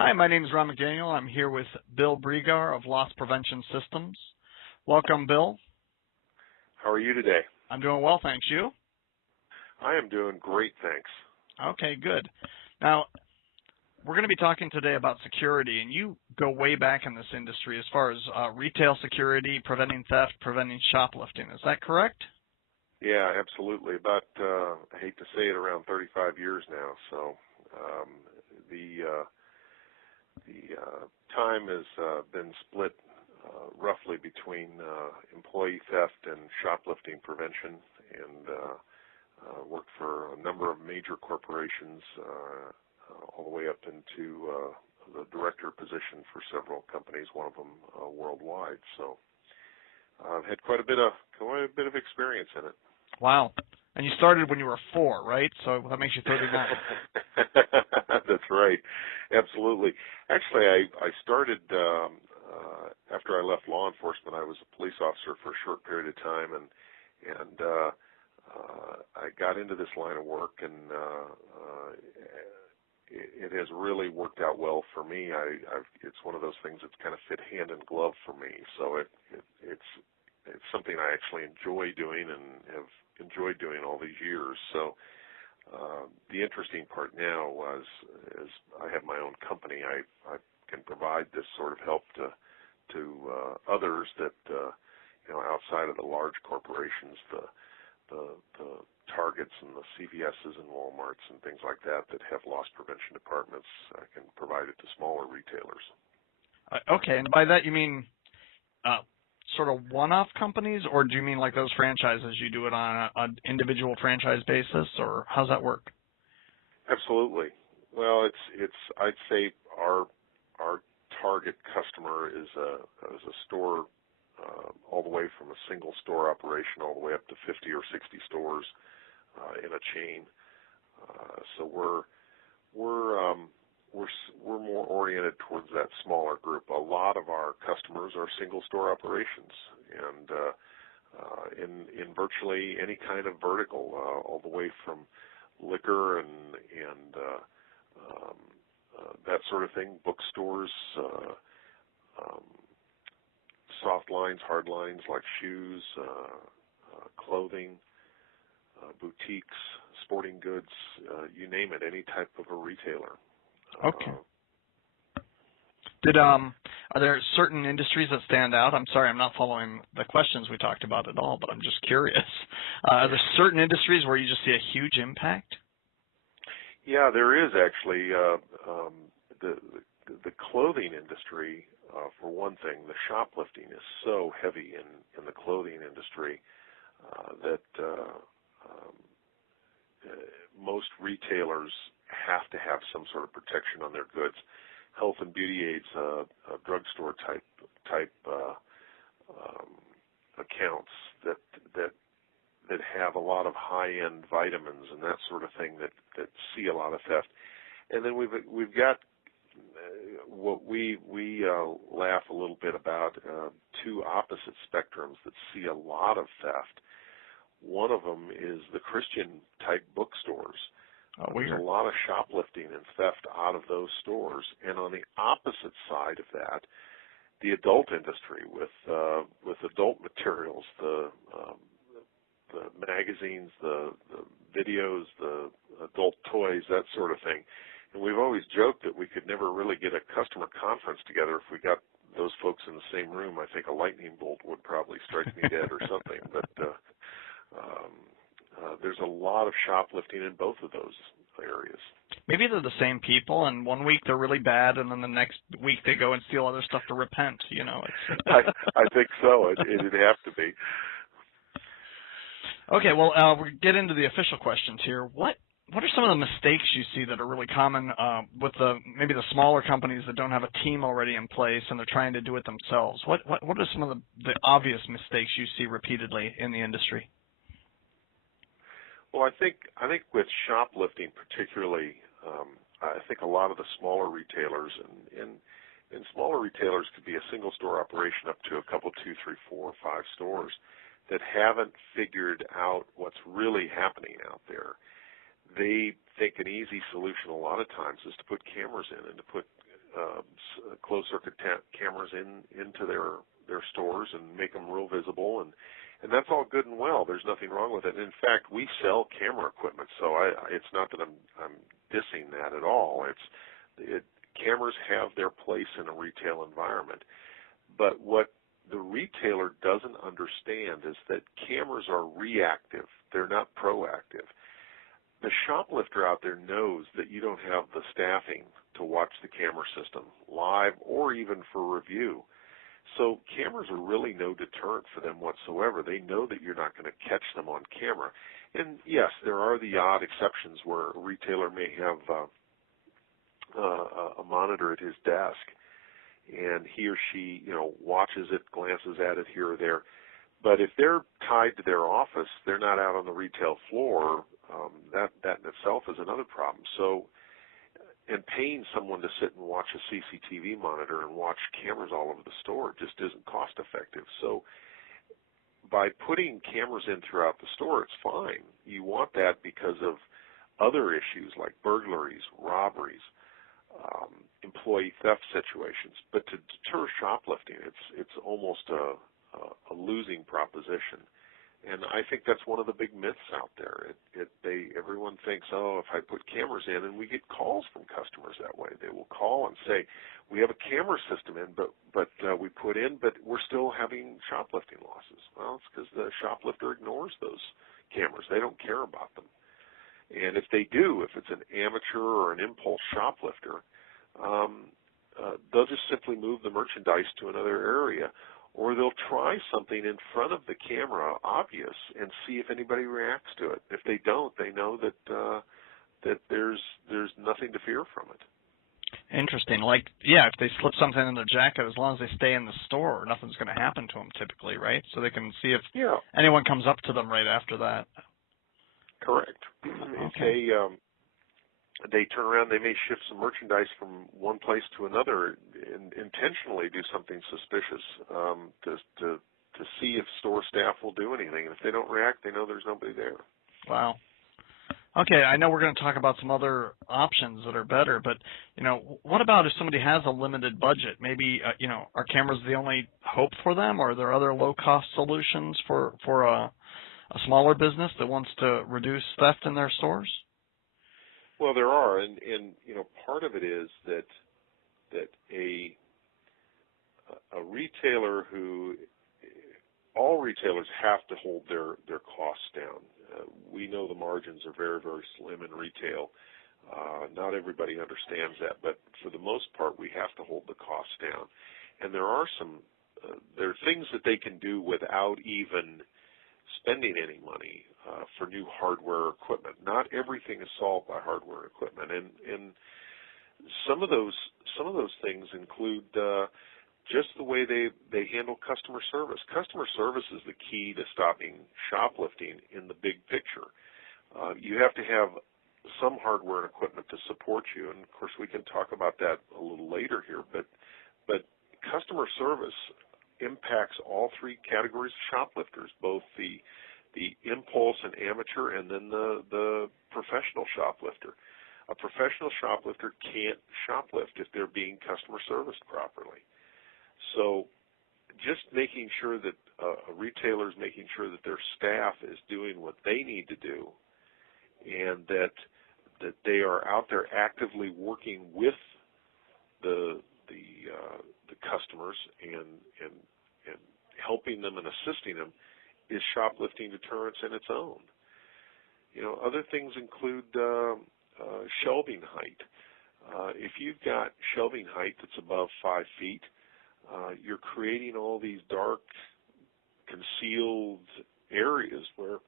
Hi, my name is Ron McDaniel. I'm here with Bill Bregar of Loss Prevention Systems. Welcome, Bill. How are you today? I'm doing well, thanks. You? I am doing great, thanks. Okay, good. Now, we're going to be talking today about security, and you go way back in this industry as far as retail security, preventing theft, preventing shoplifting. Is that correct? Yeah, absolutely. About, I hate to say it, around 35 years now. So the time has been split roughly between employee theft and shoplifting prevention, and worked for a number of major corporations all the way up into the director position for several companies, one of them worldwide. So I've had quite a bit of experience in it. Wow. And you started when you were 4, right? So that makes you 39. That's right. Absolutely. Actually, I started after I left law enforcement. I was a police officer for a short period of time, and I got into this line of work, and it has really worked out well for me. It's one of those things that's kind of fit hand in glove for me. So it's something I actually enjoy doing and have enjoyed doing all these years. So the interesting part now is I have my own company. I can provide this sort of help to others that outside of the large corporations, the Targets and the CVS's and Walmarts and things like that have loss prevention departments. I can provide it to smaller retailers. Okay, and by that you mean sort of one-off companies, or do you mean like those franchises? You do it on an individual franchise basis, or how's that work? Absolutely. Well, I'd say our target customer is a store all the way from a single store operation all the way up to 50 or 60 stores in a chain. So we're more oriented towards that smaller group. A lot of our customers are single store operations, and in virtually any kind of vertical, all the way from liquor and that sort of thing, bookstores, soft lines, hard lines like shoes, clothing, boutiques, sporting goods, you name it, any type of a retailer. Okay. Are there certain industries that stand out? I'm sorry, I'm not following the questions we talked about at all, but I'm just curious. Are there certain industries where you just see a huge impact? Yeah, there is actually. The clothing industry, for one thing, the shoplifting is so heavy in the clothing industry that most retailers have to have some sort of protection on their goods. Health and beauty aids, drugstore type accounts that have a lot of high-end vitamins and that sort of thing that see a lot of theft. And then we've got what we laugh a little bit about, two opposite spectrums that see a lot of theft. One of them is the Christian-type bookstores. There's a lot of shoplifting and theft out of those stores. And on the opposite side of that, the adult industry with adult materials, the magazines, the videos, the adult toys, that sort of thing. And we've always joked that we could never really get a customer conference together if we got those folks in the same room. I think a lightning bolt would probably strike me dead or something. But there's a lot of shoplifting in both of those areas. Maybe they're the same people, and one week they're really bad, and then the next week they go and steal other stuff to repent. I think so. It'd have to be. Okay, well, we'll get into the official questions here. What are some of the mistakes you see that are really common with maybe the smaller companies that don't have a team already in place and they're trying to do it themselves? What are some of the obvious mistakes you see repeatedly in the industry? Well, I think with shoplifting particularly, I think a lot of the smaller retailers and smaller retailers could be a single store operation up to a couple, 2, 3, 4, 5 stores that haven't figured out what's really happening out there. They think an easy solution a lot of times is to put cameras in and to put closed-circuit cameras into their stores and make them real visible, and that's all good and well. There's nothing wrong with it. In fact, we sell camera equipment, so it's not that I'm dissing that at all. Cameras have their place in a retail environment, but what the retailer doesn't understand is that cameras are reactive. They're not proactive. The shoplifter out there knows that you don't have the staffing to watch the camera system live or even for review. So cameras are really no deterrent for them whatsoever. They know that you're not going to catch them on camera. And yes, there are the odd exceptions where a retailer may have a monitor at his desk, and he or she, watches it, glances at it here or there. But if they're tied to their office, they're not out on the retail floor. That in itself is another problem. So, and paying someone to sit and watch a CCTV monitor and watch cameras all over the store just isn't cost effective. So, by putting cameras in throughout the store, it's fine. You want that because of other issues like burglaries, robberies, employee theft situations. But to deter shoplifting, it's almost a losing proposition. And I think that's one of the big myths out there. Everyone thinks, if I put cameras in, and we get calls from customers that way. They will call and say, we have a camera system in, but we put in, but we're still having shoplifting losses. Well, it's because the shoplifter ignores those cameras. They don't care about them. And if they do, if it's an amateur or an impulse shoplifter, they'll just simply move the merchandise to another area, or they'll try something in front of the camera, obvious, and see if anybody reacts to it. If they don't, they know that there's nothing to fear from it. Interesting. If they slip something in their jacket, as long as they stay in the store, nothing's going to happen to them typically, right? So they can see if anyone comes up to them right after that. Correct. Okay. If they turn around, they may shift some merchandise from one place to another and intentionally do something suspicious to see if store staff will do anything. And if they don't react, they know there's nobody there. Wow. Okay, I know we're going to talk about some other options that are better, but what about if somebody has a limited budget? Maybe are cameras the only hope for them, or are there other low-cost solutions for a smaller business that wants to reduce theft in their stores? Well, there are, and part of it is that a retailer all retailers have to hold their costs down. We know the margins are very, very slim in retail. Not everybody understands that, but for the most part, we have to hold the costs down. And there are there are things that they can do without even spending any money for new hardware equipment. Not everything is solved by hardware equipment, and some of those things include just the way they handle customer service. Customer service is the key to stopping shoplifting in the big picture. You have to have some hardware and equipment to support you, and of course we can talk about that a little later here. But customer service impacts all three categories of shoplifters, both the impulse and amateur, and then the professional shoplifter. A professional shoplifter can't shoplift if they're being customer serviced properly. So just making sure that a retailer is making sure that their staff is doing what they need to do, and that they are out there actively working with the customers and helping them and assisting them, is shoplifting deterrence in its own. Other things include shelving height. If you've got shelving height that's above 5 feet, you're creating all these dark, concealed areas where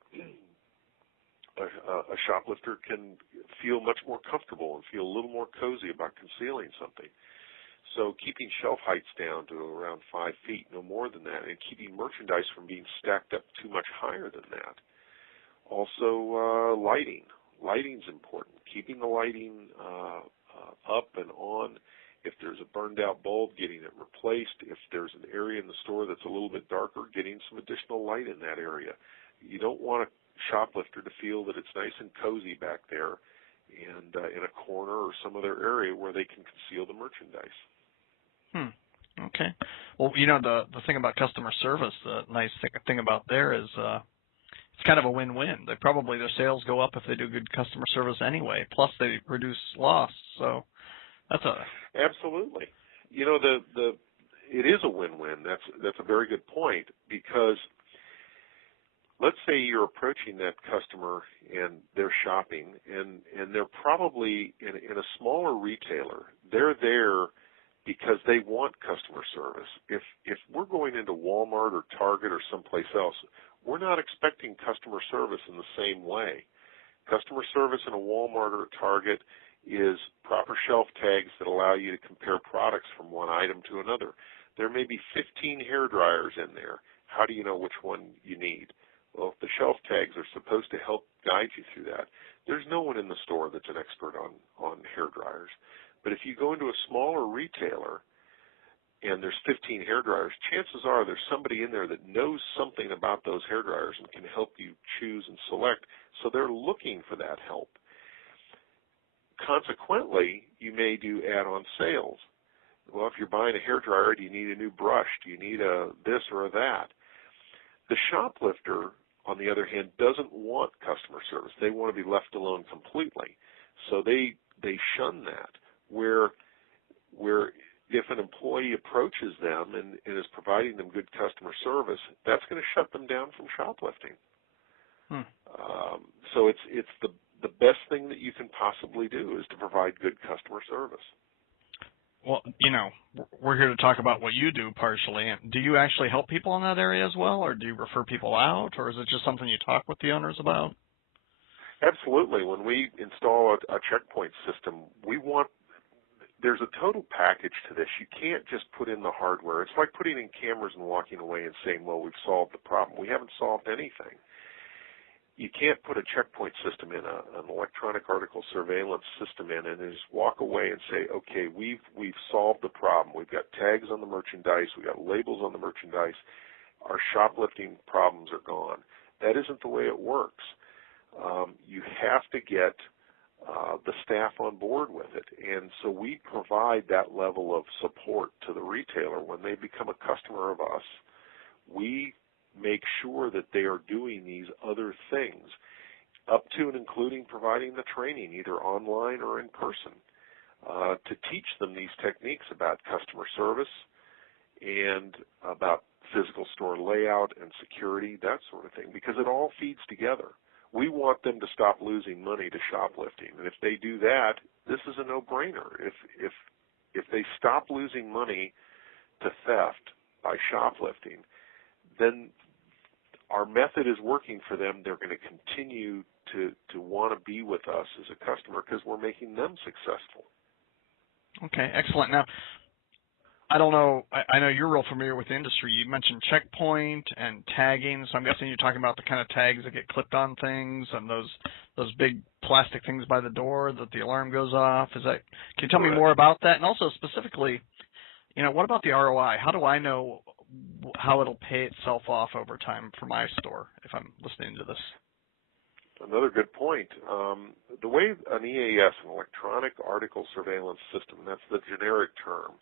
a shoplifter can feel much more comfortable and feel a little more cozy about concealing something. So keeping shelf heights down to around 5 feet, no more than that, and keeping merchandise from being stacked up too much higher than that. Also, lighting. Lighting's important. Keeping the lighting up and on. If there's a burned-out bulb, getting it replaced. If there's an area in the store that's a little bit darker, getting some additional light in that area. You don't want a shoplifter to feel that it's nice and cozy back there, in a corner or some other area where they can conceal the merchandise. Okay. Well, the thing about customer service, the nice thing about there is it's kind of a win-win. Their sales go up if they do good customer service anyway. Plus, they reduce loss. So that's Absolutely. It is a win-win. That's a very good point, because let's say you're approaching that customer and they're shopping, and they're probably in a smaller retailer. They're there because they want customer service. If we're going into Walmart or Target or someplace else, we're not expecting customer service in the same way. Customer service in a Walmart or a Target is proper shelf tags that allow you to compare products from one item to another. There may be 15 hair dryers in there. How do you know which one you need? Well, if the shelf tags are supposed to help guide you through that, there's no one in the store that's an expert on hair dryers. But if you go into a smaller retailer and there's 15 hair dryers, chances are there's somebody in there that knows something about those hair dryers and can help you choose and select. So they're looking for that help. Consequently, you may do add-on sales. Well, if you're buying a hair dryer, do you need a new brush? Do you need a this or a that? The shoplifter, on the other hand, doesn't want customer service. They want to be left alone completely. So they shun that. Where if an employee approaches them and is providing them good customer service, that's going to shut them down from shoplifting. So it's the best thing that you can possibly do is to provide good customer service. Well, we're here to talk about what you do partially. Do you actually help people in that area as well, or do you refer people out, or is it just something you talk with the owners about? Absolutely. When we install a checkpoint system, there's a total package to this. You can't just put in the hardware. It's like putting in cameras and walking away and saying, well, we've solved the problem. We haven't solved anything. You can't put a checkpoint system in, an electronic article surveillance system in, and just walk away and say, okay, we've solved the problem. We've got tags on the merchandise. We've got labels on the merchandise. Our shoplifting problems are gone. That isn't the way it works. You have to get the staff on board with it. And so we provide that level of support to the retailer. When they become a customer of us, we make sure that they are doing these other things, up to and including providing the training, either online or in person, to teach them these techniques about customer service and about physical store layout and security, that sort of thing, because it all feeds together. We want them to stop losing money to shoplifting, and if they do that, this is a no-brainer. If they stop losing money to theft by shoplifting, then our method is working for them. They're going to continue to want to be with us as a customer because we're making them successful. Okay, excellent. Now, I don't know, I know you're real familiar with the industry. You mentioned checkpoint and tagging, so I'm guessing you're talking about the kind of tags that get clipped on things and those big plastic things by the door that the alarm goes off. Can you tell me more about that? And also specifically, what about the ROI? How do I know how it'll pay itself off over time for my store if I'm listening to this? Another good point. The way an EAS, an electronic article surveillance system, that's the generic term,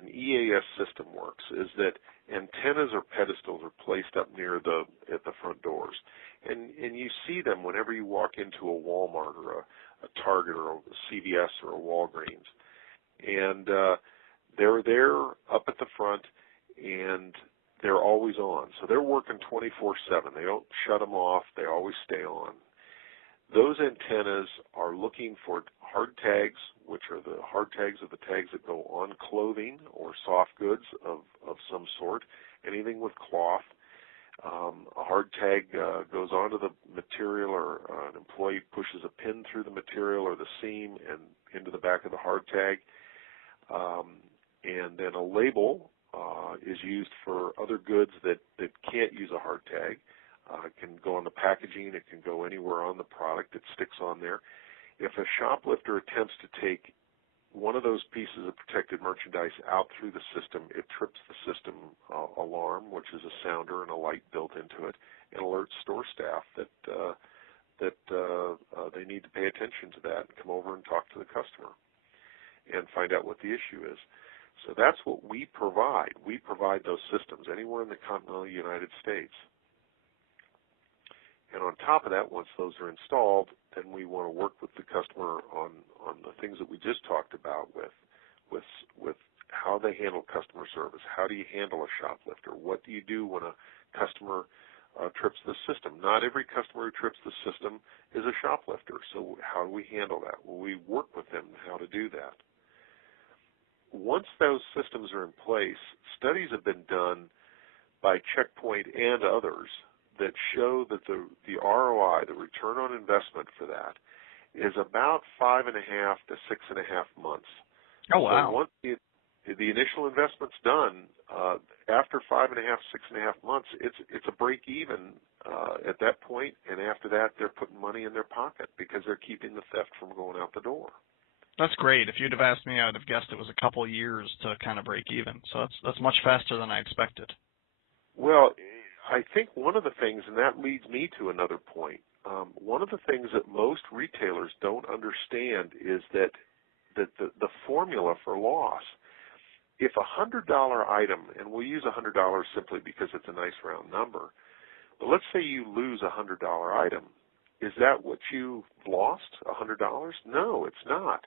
an EAS system works is that antennas or pedestals are placed up at the front doors. And you see them whenever you walk into a Walmart or a Target or a CVS or a Walgreens. And they're there up at the front, and they're always on. So they're working 24/7. They don't shut them off. They always stay on. Those antennas are looking for hard tags, which are the hard tags of the tags that go on clothing or soft goods of some sort, anything with cloth. A hard tag goes onto the material, or an employee pushes a pin through the material or the seam and into the back of the hard tag. And then a label is used for other goods that can't use a hard tag. It can go on the packaging. It can go anywhere on the product. It sticks on there. If a shoplifter attempts to take one of those pieces of protected merchandise out through the system, it trips the system alarm, which is a sounder and a light built into it, and alerts store staff that they need to pay attention to that and come over and talk to the customer and find out what the issue is. So that's what we provide. We provide those systems anywhere in the continental United States. And on top of that, once those are installed, then we want to work with the customer on the things that we just talked about with how they handle customer service. How do you handle a shoplifter? What do you do when a customer trips the system? Not every customer who trips the system is a shoplifter. So how do we handle that? Well, we work with them on how to do that. Once those systems are in place, studies have been done by Checkpoint and others that show that the ROI, the return on investment for that, is about 5.5 to 6.5 months. Oh, wow. So once the initial investment's done, after 5.5, 6.5 months, it's a break even at that point, and after that, they're putting money in their pocket because they're keeping the theft from going out the door. That's great. If you'd have asked me, I would have guessed it was a couple of years to kind of break even. So that's much faster than I expected. Well, I think one of the things, and that leads me to another point, one of the things that most retailers don't understand is that the formula for loss. If a $100 item, and we'll use $100 simply because it's a nice round number, but let's say you lose a $100 item, is that what you lost, $100? No, it's not.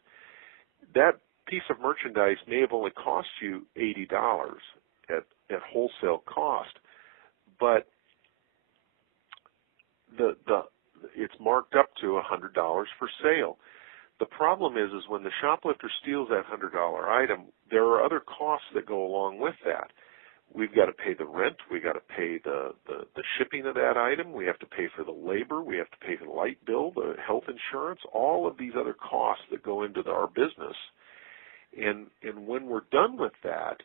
That piece of merchandise may have only cost you $80 at wholesale cost, but it's marked up to $100 for sale. The problem is when the shoplifter steals that $100 item, there are other costs that go along with that. We've got to pay the rent. We've got to pay the shipping of that item. We have to pay for the labor. We have to pay for the light bill, the health insurance, all of these other costs that go into our business. And when we're done with that,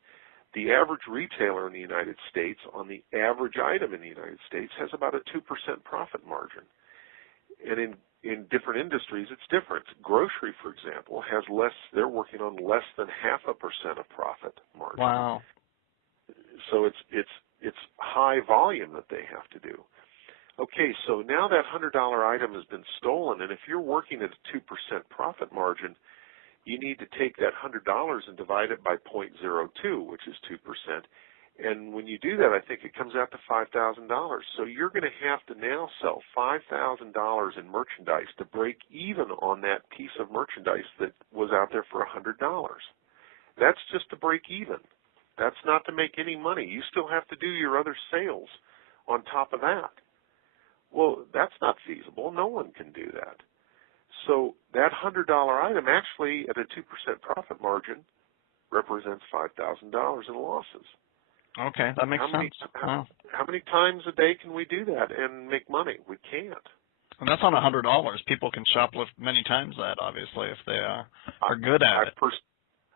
the average retailer in the United States on the average item in the United States has about a 2% profit margin. And in different industries, it's different. Grocery, for example, has less. They're working on less than 0.5% of profit margin. Wow. So it's high volume that they have to do. Okay, so now that $100 item has been stolen, and if you're working at a 2% profit margin, you need to take that $100 and divide it by 0.02, which is 2%. And when you do that, I think it comes out to $5,000. So you're going to have to now sell $5,000 in merchandise to break even on that piece of merchandise that was out there for $100. That's just to break even. That's not to make any money. You still have to do your other sales on top of that. Well, that's not feasible. No one can do that. So that $100 item actually at a 2% profit margin represents $5,000 in losses. Okay, that makes sense. Wow. How many times a day can we do that and make money? We can't. And that's on $100. People can shoplift many times that, obviously, if they are good at it.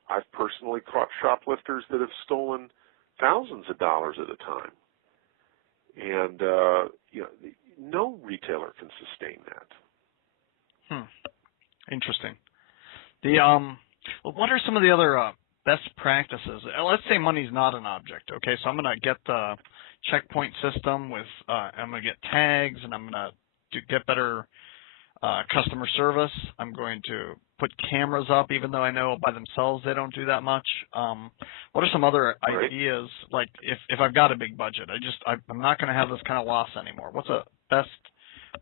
I've personally caught shoplifters that have stolen thousands of dollars at a time. And, no retailer can sustain that. Interesting. What are some of the other best practices? Let's say money's not an object. Okay, so I'm going to get the Checkpoint system with. I'm going to get tags, and I'm going to get better customer service. I'm going to put cameras up, even though I know by themselves they don't do that much. What are some other ideas? Like if I've got a big budget, I'm not going to have this kind of loss anymore. What's a best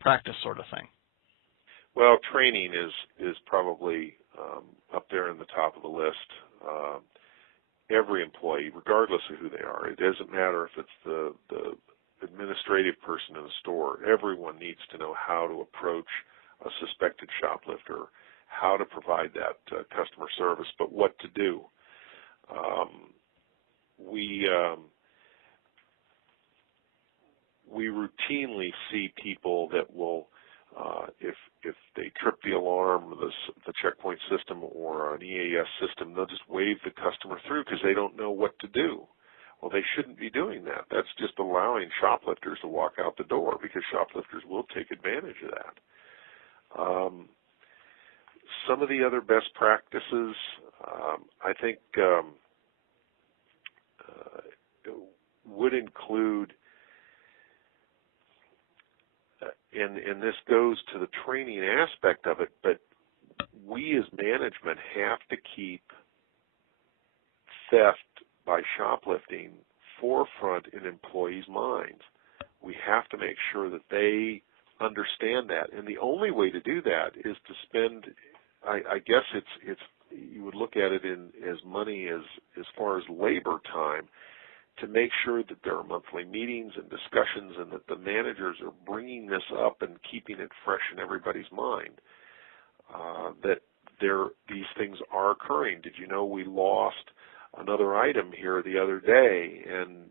practice sort of thing? Well, training is probably up there in the top of the list. Every employee, regardless of who they are, it doesn't matter if it's the administrative person in the store, everyone needs to know how to approach a suspected shoplifter, how to provide that customer service, but what to do. We routinely see people that will, if they trip the alarm, the Checkpoint system or an EAS system, they'll just wave the customer through because they don't know what to do. Well, they shouldn't be doing that. That's just allowing shoplifters to walk out the door because shoplifters will take advantage of that. Some of the other best practices, I think, would include and this goes to the training aspect of it, but we as management have to keep theft by shoplifting forefront in employees' minds. We have to make sure that they understand that, and the only way to do that is to spend. I guess it's you would look at it in as money as far as labor time, to make sure that there are monthly meetings and discussions, and that the managers are bringing this up and keeping it fresh in everybody's mind. That these things are occurring. Did you know we lost another item here the other day, and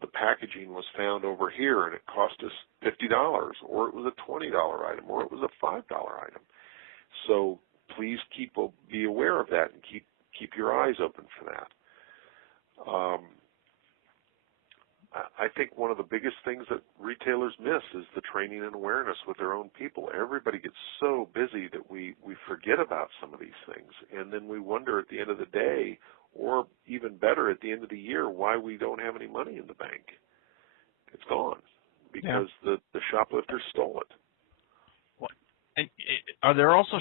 the packaging was found over here, and it cost us $50, or it was a $20 item, or it was a $5 item. So please be aware of that and keep your eyes open for that. I think one of the biggest things that retailers miss is the training and awareness with their own people. Everybody gets so busy that we forget about some of these things, and then we wonder at the end of the day, or even better at the end of the year, why we don't have any money in the bank. It's gone because the shoplifters stole it. What? And are there also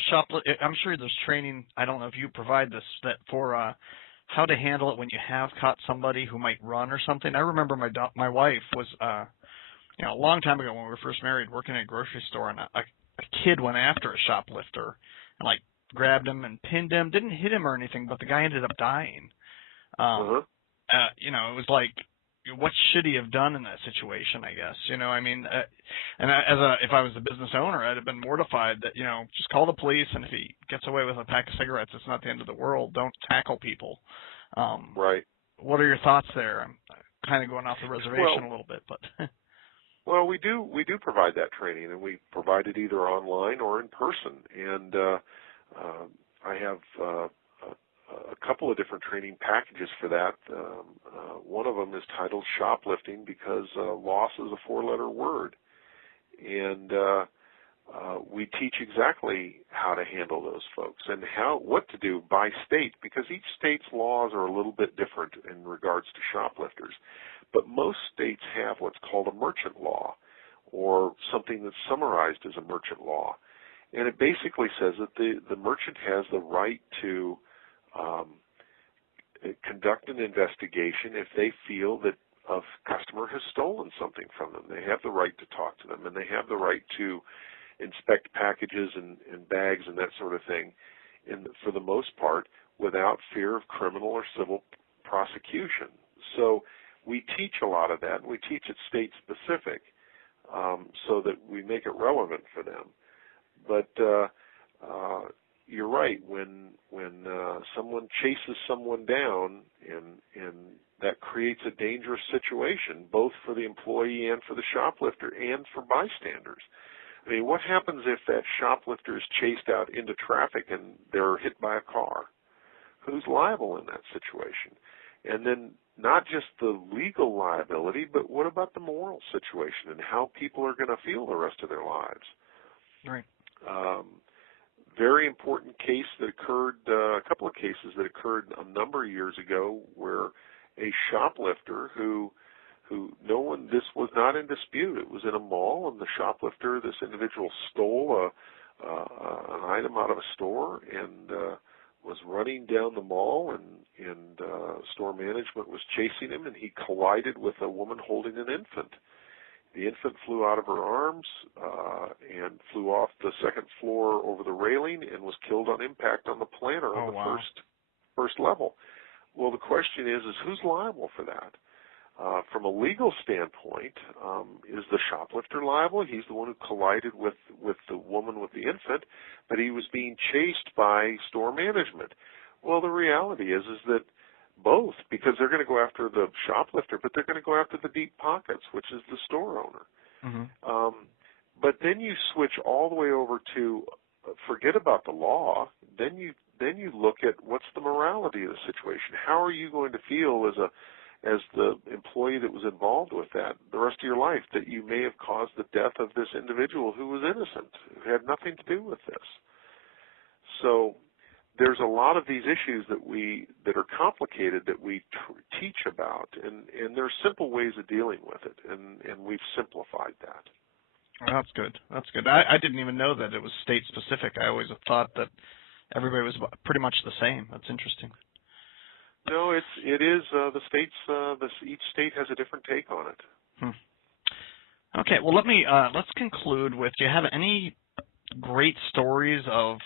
I'm sure there's training. I don't know if you provide this for how to handle it when you have caught somebody who might run or something. I remember my wife was a long time ago when we were first married, working at a grocery store, and a kid went after a shoplifter and grabbed him and pinned him. Didn't hit him or anything, but the guy ended up dying. It was like, what should he have done in that situation, I guess? And if I was a business owner, I'd have been mortified that, just call the police, and if he gets away with a pack of cigarettes, it's not the end of the world. Don't tackle people. Right. What are your thoughts there? I'm kind of going off the reservation a little bit, but. Well, we do provide that training, and we provide it either online or in person. And I have a couple of different training packages for that. One of them is titled Shoplifting, because loss is a 4-letter word. And we teach exactly how to handle those folks and what to do by state, because each state's laws are a little bit different in regards to shoplifters. But most states have what's called a merchant law, or something that's summarized as a merchant law. And it basically says that the merchant has the right to conduct an investigation if they feel that a customer has stolen something from them. They have the right to talk to them, and they have the right to inspect packages and bags and that sort of thing, for the most part, without fear of criminal or civil prosecution. So we teach a lot of that, and we teach it state-specific, so that we make it relevant for them. But you're right. When someone chases someone down, and that creates a dangerous situation, both for the employee and for the shoplifter and for bystanders. I mean, what happens if that shoplifter is chased out into traffic and they're hit by a car? Who's liable in that situation? And then not just the legal liability, but what about the moral situation and how people are going to feel the rest of their lives? Right. Very important case that occurred, a couple of cases that occurred a number of years ago, where a shoplifter this was not in dispute. It was in a mall, and the shoplifter, this individual, stole an item out of a store and was running down the mall, and store management was chasing him, and he collided with a woman holding an infant. The infant flew out of her arms and flew off the second floor over the railing and was killed on impact on the planter on the first level. Well, the question is who's liable for that? From a legal standpoint, is the shoplifter liable? He's the one who collided with the woman with the infant, but he was being chased by store management. Well, the reality is that both, because they're going to go after the shoplifter, but they're going to go after the deep pockets, which is the store owner. Mm-hmm. But then you switch all the way over to forget about the law. Then you look at what's the morality of the situation. How are you going to feel as the employee that was involved with that the rest of your life, that you may have caused the death of this individual who was innocent, who had nothing to do with this? So there's a lot of these issues that are complicated that we teach about, and there are simple ways of dealing with it, and we've simplified that. Well, that's good. That's good. I didn't even know that it was state specific. I always thought that everybody was pretty much the same. That's interesting. No, it is the states. Each state has a different take on it. Okay, well let's conclude with, do you have any great stories of,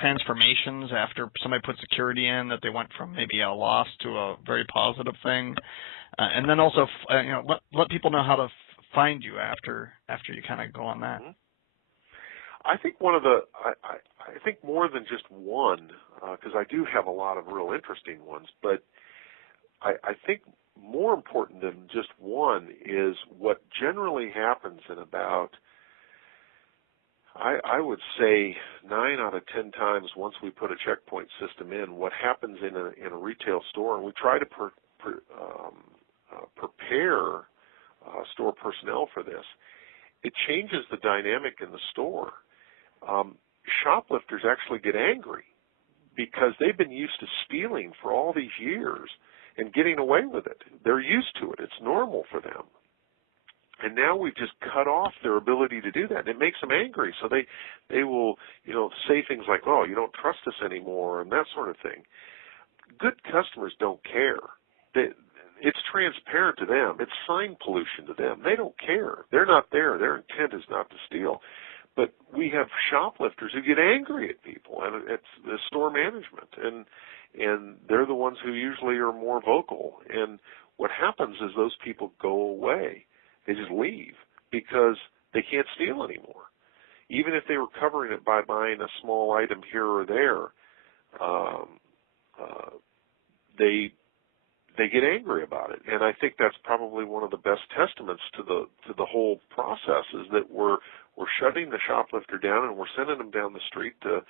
transformations after somebody put security in, that they went from maybe a loss to a very positive thing? And then also, let people know how to find you after you kind of go on that. Mm-hmm. I think I think more than just one, because I do have a lot of real interesting ones, but I think more important than just one is what generally happens in about, I would say 9 out of 10 times once we put a checkpoint system in, what happens in a retail store, and we try to prepare store personnel for this, it changes the dynamic in the store. Shoplifters actually get angry because they've been used to stealing for all these years and getting away with it. They're used to it. It's normal for them. And now we've just cut off their ability to do that. And it makes them angry. So they will, say things like, "Oh, you don't trust us anymore," and that sort of thing. Good customers don't care. It's transparent to them. It's sign pollution to them. They don't care. They're not there. Their intent is not to steal. But we have shoplifters who get angry at people, and it's the store management, and they're the ones who usually are more vocal. And what happens is those people go away. They just leave because they can't steal anymore. Even if they were covering it by buying a small item here or there, they get angry about it. And I think that's probably one of the best testaments to the whole process, is that we're shutting the shoplifter down and we're sending them down the street to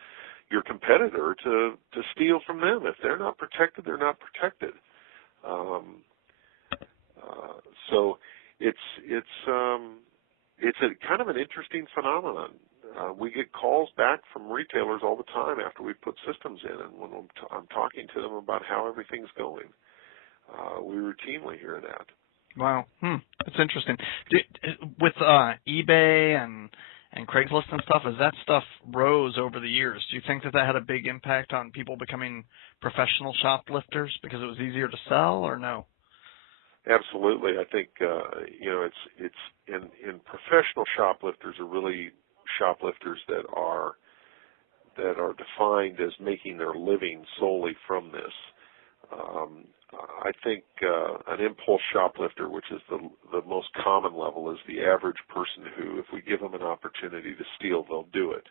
your competitor to steal from them. If they're not protected, they're not protected. So it's a kind of an interesting phenomenon. We get calls back from retailers all the time after we put systems in, and when I'm talking to them about how everything's going, we routinely hear that. Wow, that's interesting. With eBay and Craigslist and stuff, as that stuff rose over the years, do you think that had a big impact on people becoming professional shoplifters because it was easier to sell, or no? Absolutely. I think it's in professional shoplifters are really shoplifters that are defined as making their living solely from this. I think an impulse shoplifter, which is the most common level, is the average person who, if we give them an opportunity to steal, they'll do it.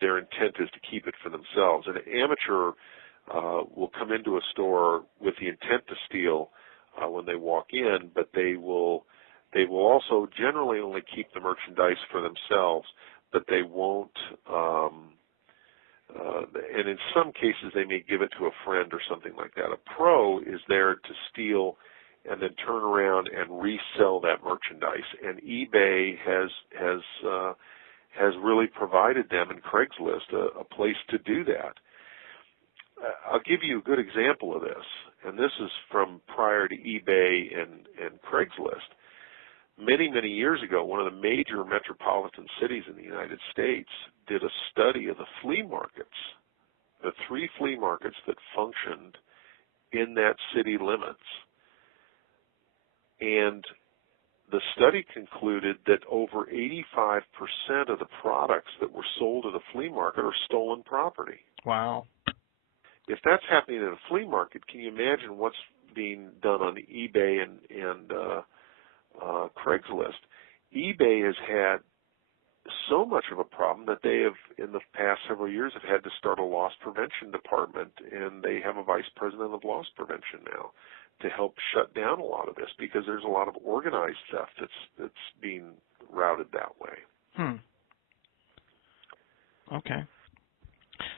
Their intent is to keep it for themselves. An amateur will come into a store with the intent to steal when they walk in, but they will also generally only keep the merchandise for themselves, but they won't. And in some cases, they may give it to a friend or something like that. A pro is there to steal and then turn around and resell that merchandise. And eBay has really provided them, and Craigslist, a place to do that. I'll give you a good example of this, and this is from prior to eBay and Craigslist. Many, many years ago, one of the major metropolitan cities in the United States did a study of the flea markets, the 3 flea markets that functioned in that city limits. And the study concluded that over 85% of the products that were sold at a flea market are stolen property. Wow. If that's happening at a flea market, can you imagine what's being done on eBay and Craigslist? eBay has had so much of a problem that they have, in the past several years, have had to start a loss prevention department, and they have a vice president of loss prevention now to help shut down a lot of this, because there's a lot of organized theft that's being routed that way. Okay.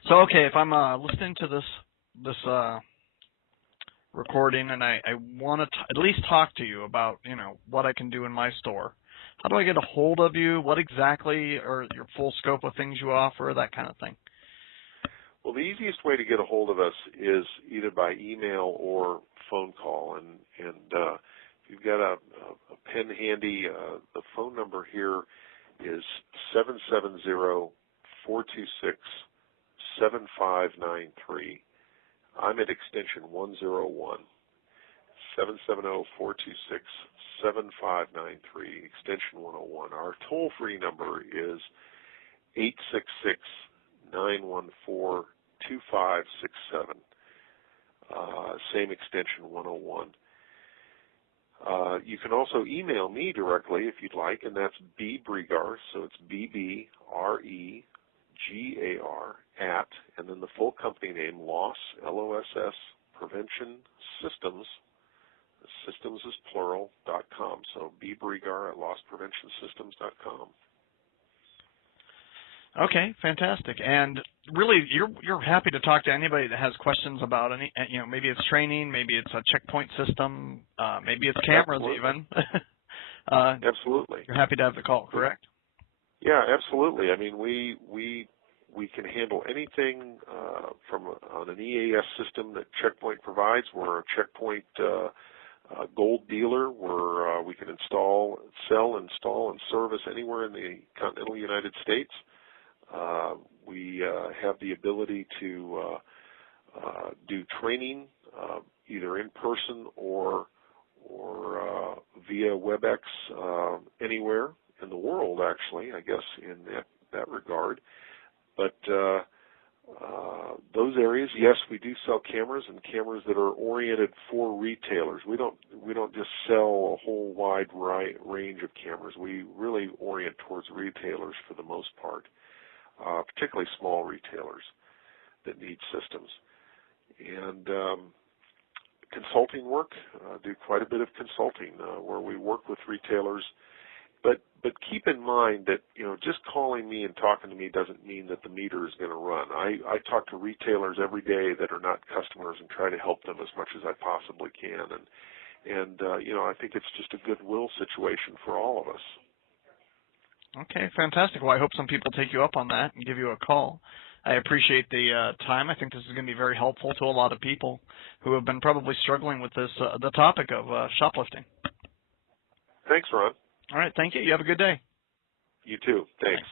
So, if I'm listening to this recording, and I want to at least talk to you about, what I can do in my store, how do I get a hold of you? What exactly are your full scope of things you offer, that kind of thing? Well, the easiest way to get a hold of us is either by email or phone call, and if you've got a pen handy, the phone number here is 770-426-7593. I'm at extension 101. 770-426-7593, extension 101. Our toll-free number is 866-914-2567. Same extension 101. You can also email me directly if you'd like, and that's Bregar, so it's BBREGAR at, and then the full company name, LOSS, L-O-S-S, Prevention Systems, systems is plural, .com, so Bregar at losspreventionsystems.com. Okay, fantastic. And really, you're happy to talk to anybody that has questions about any, maybe it's training, maybe it's a checkpoint system, maybe it's cameras. Absolutely. Even. Absolutely. You're happy to have the call, correct? Yeah, absolutely. I mean, we can handle anything from on an EAS system that Checkpoint provides. We're a Checkpoint gold dealer where we can sell, install, and service anywhere in the continental United States. We have the ability to do training either in person or via WebEx anywhere in the world, actually, I guess, in that regard. But those areas, yes, we do sell cameras, and cameras that are oriented for retailers. We don't just sell a whole wide range of cameras. We really orient towards retailers for the most part, particularly small retailers that need systems. And consulting work, do quite a bit of consulting where we work with retailers. But keep in mind that, just calling me and talking to me doesn't mean that the meter is going to run. I talk to retailers every day that are not customers and try to help them as much as I possibly can. And I think it's just a goodwill situation for all of us. Okay, fantastic. Well, I hope some people take you up on that and give you a call. I appreciate the time. I think this is going to be very helpful to a lot of people who have been probably struggling with this, the topic of shoplifting. Thanks, Ron. All right, thank you. You have a good day. You too. Thanks.